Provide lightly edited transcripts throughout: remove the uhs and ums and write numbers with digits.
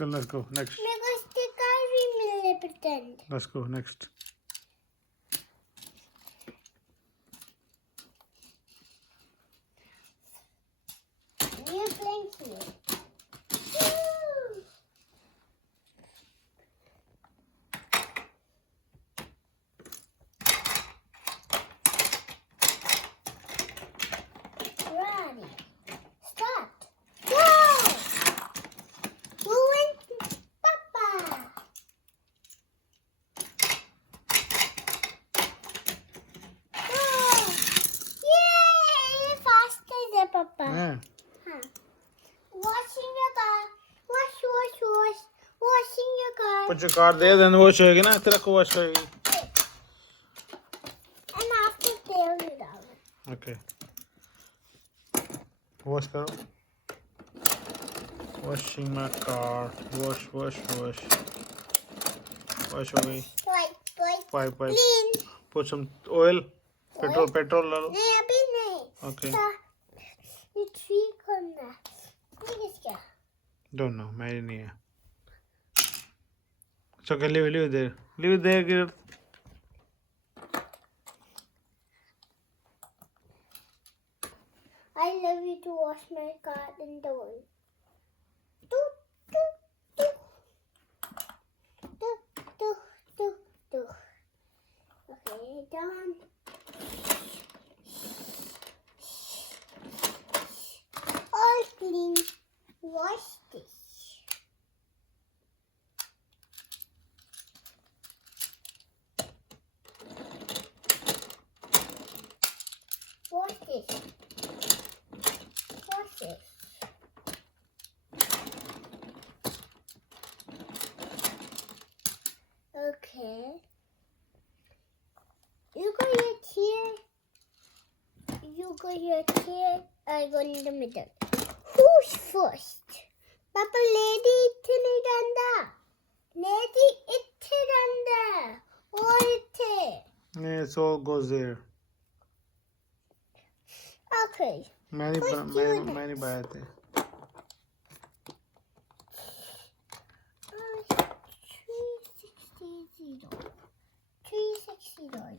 Then let's go next. Because the car will pretend. Let's go next. New playing here. Ready. Start. Go! Who went? Papa. Go! Yay! Faster than Papa. Yeah. Huh. Washing your car. Wash. Washing your car. Put your car there, then wash होगी ना तेरा को wash होगी. And after tail it out. Okay. Wash करो. Washing my car. Wash. Wash होगी. Wipe. Wipe. Clean. Put some oil. Petrol ला लो. नहीं अभी नहीं. Okay. ये ठीक करना. ये किसका? Don't know. मेरी नहीं है. So okay, leave it there. Leave it there, girl. I love you to wash my car in the oil. Do. Okay, done. All clean. Wash this. Wash this. Wash this. Okay. You go your chair. You go your chair. I go in the middle. Who's first? Papa, lady ittiranda. Lady ittiranda. Or itte. Yeah, it all goes there. Okay. मैंने बनाए थे. 360.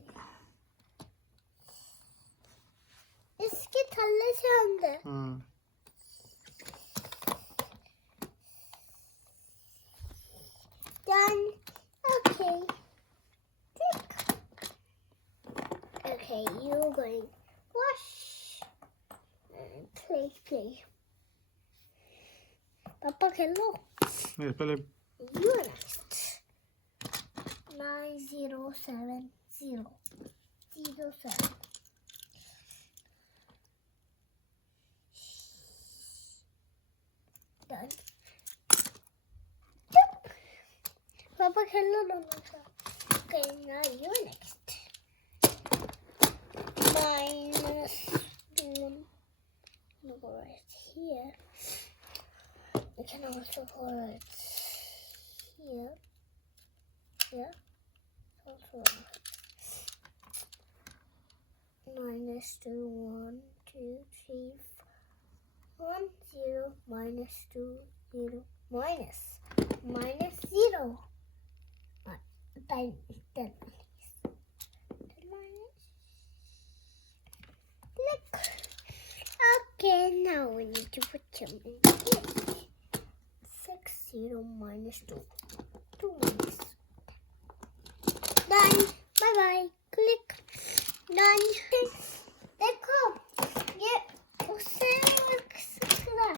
इसके थल्ले से अंदर. Done. Okay. Tick. Okay, you're going wash. Play. Papa, hello. मेरे पहले You're next. 9070. Done. Papa, hello. Okay, now you're next. -1. Go right here. You can also go right here. Yeah. Also -2, 1, 2, 3, 1, 0, -2, 0, -0. Time 10. Look. Okay, now we need to put them in here. 6, 0, -2. 2,